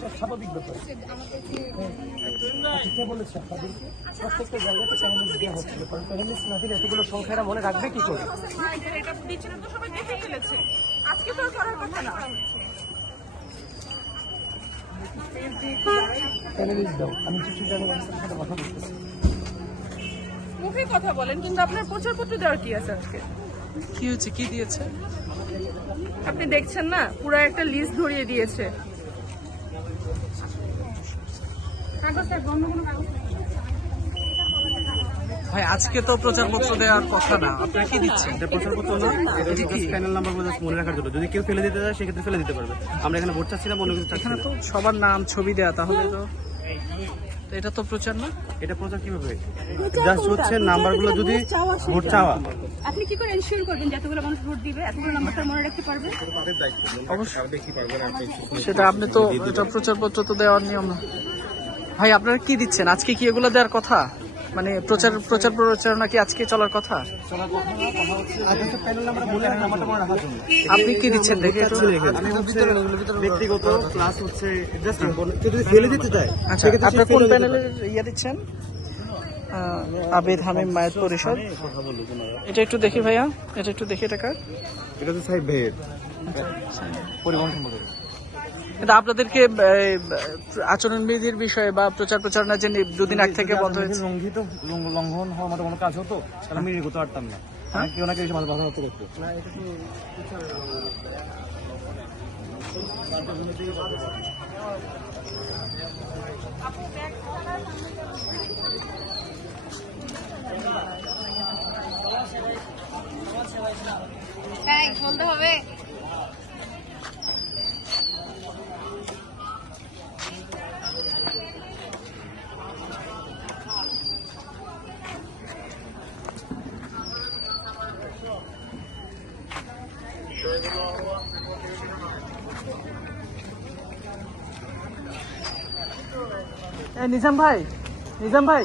এটা স্বাভাবিক ব্যাপার। কে বলেছে আপনাদেরকে? প্রত্যেকটা জায়গাতে প্যানেলিস্ট দেওয়া হচ্ছিল, কারণ প্যানেলিস্ট না দিলে এতগুলো সংখ্যারা মনে রাখবে কি করে? এটা দিচ্ছেন তো সবাই দেখে ফেলেছে, আজকে তো আর করার কথা না। প্যানেলিস্ট দাও, আমি চিঠি জানি সাথে কথা বলতেছি। মুখে কথা বলেন, কিন্তু আপনার প্রচারপত্র দেওয়ার কি আছে আজকে? কি হচ্ছে, কি দিয়েছে? আপনি দেখছেন না, পুরো একটা লিস্ট ধরিয়ে দিয়েছে। ভাই আজকে তো প্রচারপত্র দেওয়ার কথা না, আপনারা কি দিচ্ছেন? এটা প্রচারপত্র না, এটা হচ্ছে প্যানেল নাম্বারগুলো মনে রাখার জন্য। যদি কেউ ফেলে দিতে চায় সেক্ষেত্রে ফেলে দিতে পারবে। আমরা এখানে ভোট চাচ্ছি না, অন্য কিছু চাচ্ছি এখানে না। তো সবার নাম ছবি দেয়া, তাহলে তো এটা তো প্রচার না। এটা প্রচার কিভাবে? জাস্ট হচ্ছে নাম্বারগুলো যদি ভোট চাওয়া। আপনি কি করে এনশিওর করবেন যে এতগুলো মানুষ ভোট দিবে, এতগুলো নাম্বারটা মনে রাখতে পারবে? অবশ্যই সেটা আপনি তো, এটা প্রচারপত্র তো দেওয়ার নিয়ম না। ভাই আপনারা কি দিচ্ছেন আজকে? কি এগুলো দেওয়ার কথা? মানে প্রচারণা কি আজকে চলার কথা? প্যানেল নাম্বার মনে রাখা, নাম্বারটা মনে রাখার জন্য। আপনি কি দিচ্ছেন দেখে একটু? আমি হচ্ছে ব্যক্তিগত ক্লাস হচ্ছে জাস্ট কেউ যদি ফেলে দিতে চায় আচ্ছা, আপনি কোন প্যানেলের ইয়ে দিচ্ছেন? আবেদ হামিম মায়ের পরিষদ। এটা একটু দেখি ভাইয়া, এটা একটু দেখি। এটা কার? এটা হচ্ছে সাহেব ভাইয়ের পরিবহন সম্পর্কে। কিন্তু আপনাদেরকে আচরণবিধির বিষয়ে বা প্রচারণা যে দুদিন আগ থেকে বন্ধ হয়েছে, লঙ্ঘন হওয়ার মতো কোনো কাজ হতো তাহলে আমি এগোতে পারতাম না। কেউ না কেউ এসে বাধা হতে দেখতো। বলতে হবে। নিজাম ভাই